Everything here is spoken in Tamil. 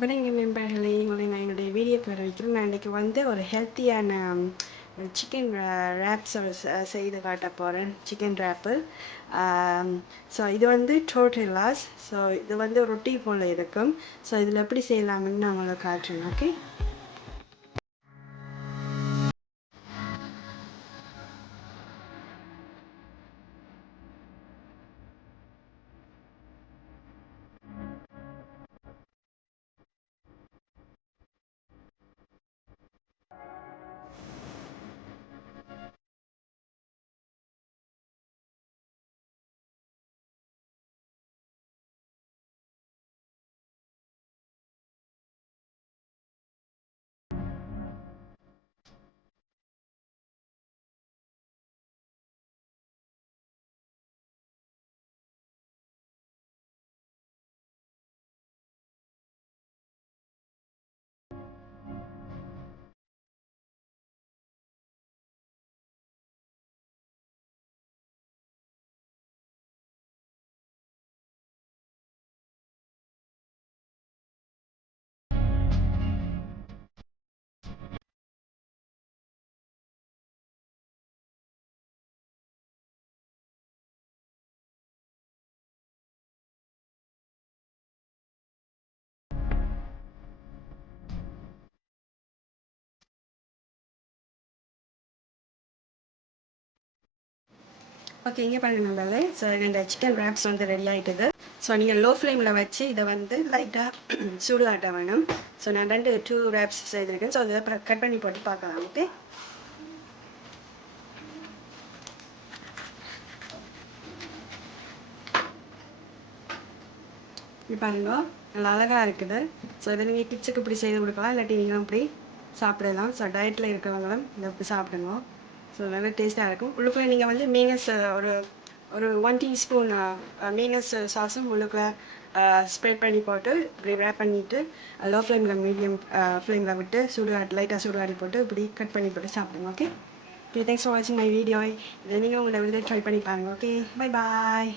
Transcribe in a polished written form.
வணக்கம் நண்பர்களே, உங்களை நான் என்னுடைய வீடியோக்கு வர வைக்கிறேன். நான் இன்றைக்கி வந்து ஒரு ஹெல்த்தியான சிக்கன் ரேப்ஸ் செய்து காட்ட போகிறேன். Chicken wrap. ஸோ இது வந்து டோர்டில்லாஸ். ஸோ இது வந்து ரொட்டி போல் இருக்கும். ஸோ இதில் எப்படி செய்யலாம்னு நான் உங்களுக்கு காட்டுறேன். ஓகே, இங்கே பாருங்கள் நண்பர்களே. ஸோ இந்த சிக்கன் ரேப்ஸ் வந்து ரெடி ஆகிட்டுது. ஸோ நீங்கள் லோ ஃப்ளேமில் வச்சு இதை வந்து லைட்டாக சூடாட்ட வேணும். ஸோ நான் 2 ரேப்ஸ் செய்திருக்கேன். ஸோ இதை கட் பண்ணி போட்டு பார்க்கலாம். ஓகே, இப்படி பாருங்க, நல்லா அழகாக இருக்குது. ஸோ இதை நீங்கள் கிட்ஸுக்கு இப்படி செய்து கொடுக்கலாம், இல்லாட்டி நீங்களும் இப்படி சாப்பிடலாம். ஸோ டயட்டில் இருக்கிறவங்களும் இதை இப்படி சாப்பிடுங்க. ஸோ நல்லா டேஸ்ட்டாக இருக்கும். உள்ளுக்குள்ளே நீங்கள் வந்து மீனஸ் ஒரு ஒரு 1 டீஸ்பூன் மீனஸ் சாஸும் உள்ளுக்குள்ளே ஸ்ப்ரெட் பண்ணி போட்டு இப்படி ரேப் பண்ணிவிட்டு லோ ஃப்ளேமில் மீடியம் ஃப்ளேமில் விட்டு லைட்டாக சூடாடி போட்டு இப்படி கட் பண்ணி போட்டு சாப்பிடுங்க. ஓகே, தேங்க்ஸ் ஃபார் வாட்சிங் மை வீடியோ. இதை நீங்கள் உங்களை வந்து ட்ரை பண்ணி பாருங்கள். Okay, bye bye.